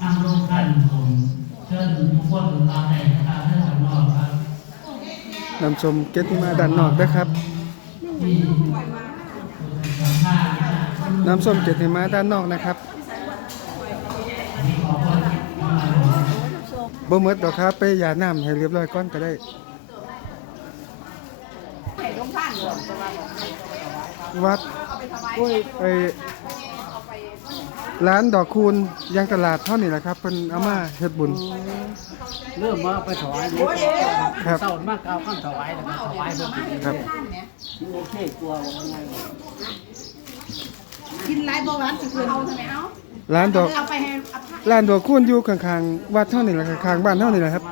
ทางโรงกันผมเชิญทุกคนมาในนะครับเรื่องข้างนอกครับนำชมเก็ตมาด้านนอกนะครับน้ำส้มเก็ตมาด้านนอกนะครับบ่หมดดอกครับไปยาน้ำให้เรียบร้อยก่อนก็ได้วัดไอ้ย ร้านดอกคูณยังตลาดเท่านี้แหละครับเพิ่นเอามาเฮ็ดบุญ เริ่มว่าไปถวายดีครับ เศร้ามากเอาข้ามถวายแต่ถวายเพิ่มอีกครับ โอเคกลัวว่าไงกินไรบ่หวานสิคืนเอาทำไมเอาร้านดอกเอาไปให้อภัยร้านดอกคูณอยู่ข้างๆวัดเท่านี้แหละครับข้างบ้านเท่านี้แหละครับ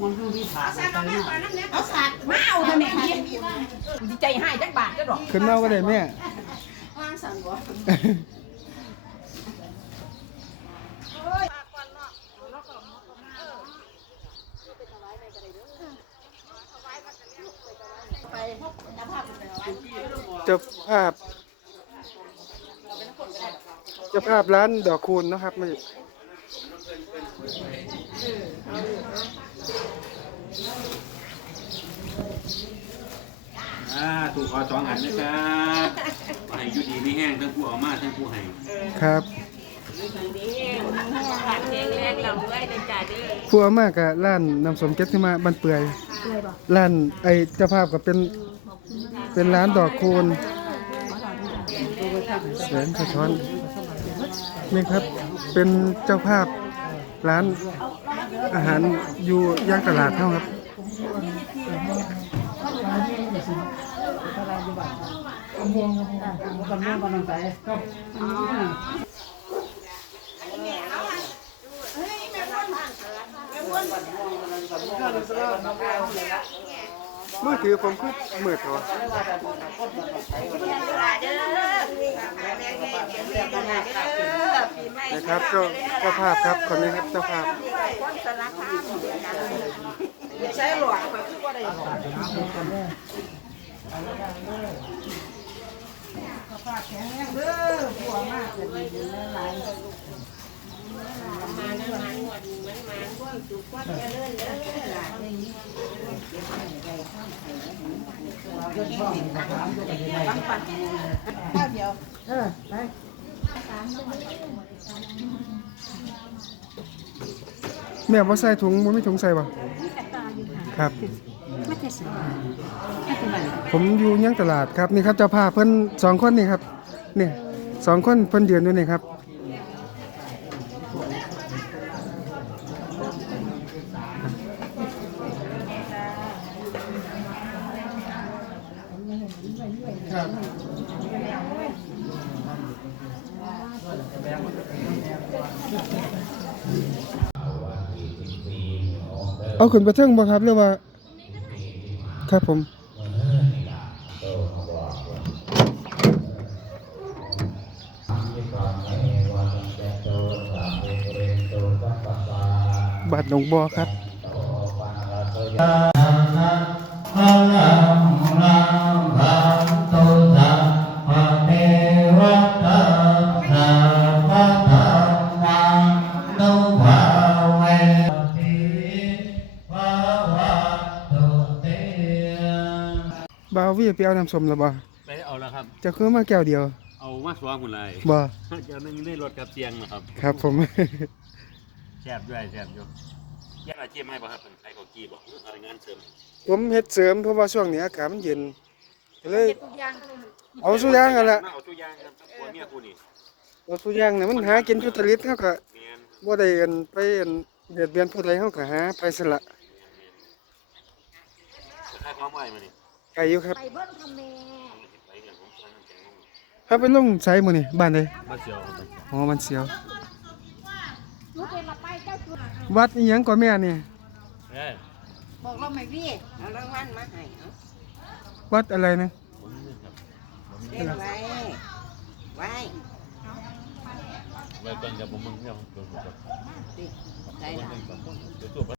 มันคือวิถาไปเนาะเอาสาดมาเอาทำไมดีใจให้จักบาทจะดอกขึ้นเมาก็ได้แม่วางสั่นบ่ เจ้าภาพเจ้าภาพร้านดอกคูณเนาะครับไม่อ่าถูกขอสองอันนะครับให้อยุดีไม่แห้งทั้งผู้เอามาทั้งผู้ให้ครับ ขาดเพลงแรกเราด้วมากกับร้านน้ำสมเก็ตที่มาบันเปื่อยร้านไอเจ้าภาพก็เป็นเป็นร้านดอกคูณแสงสะท้อนนี่ครับเป็นเจ้าภาพร้านอาหารอยู่ย่างตลาดเท่าครับกำลังกำลังใจก็ มือถือผมคือมือถอดเด้อนะครับเจ้าเจ้าภาพครับคนนี้ครับเจ้าภาพใช้หลอดไปคือว่าได้เด้อผัวมากเลย หลายแม่บ่ใส่ถุงบ่มีถุงใส่บ่ครับ ผมอยู่ยังตลาดครับนี่ครับเจ้าภาพเพิ่นสองคนนี่ครับเนี่ยสองคนเพิ่นยือนอยู่นี่ครับ เอาขึ้นไปเทิงบ่ครับหรือว่า ครับผมบาทหนองบัวครับ ววี่ไปเอาน้ำส้มแล้วบ่ไปเอาแล้วครับ จะคือมาแก้วเดียว เอามาสวางหุ่นเลยบ่เจ้านึงในรถกับเตียงนะครับ ครับผมแซ่บด้วยแซ่บอยู่แยกอาชีพให้ป่ะครับเป็นใครก็กีบอกอะไรงานเสริม ผมเฮ็ดเสริมเพราะว่าช่วงนี้อากาศมันเย็นก็เลยเอาสุอย่างนั่นแหละมาเอาตัวอย่างครับผัวเมียกูนี่เอาสุอย่างน่ะมันหากินทุตลิตเฮาก็เมียนบ่ได้อันไปอันเบียดเบียนผู้ใดเฮาก็หาไปสละใครความไหวมานี่ ไกลอยู่ครับไปเบิ้งทำแม่ไปเงินผมใช้น้ำแข็งลงถ้าไปลงไสมื้อนี้บ้านใดมาเสียวครับอ๋อมันเสียวหนูเป็นละไปเจ้าจุดวัดอีหยังก็แม่นี่เอ้ยบอกเราไม่พี่เอารางวัลมาให้เอาวัดอะไรนะผมนี่ครับเล่นไว้ไว้ไว้ก่อนกับผมมึงเนี่ยผมเกิดผมกับได้ละเดี๋ยวตัว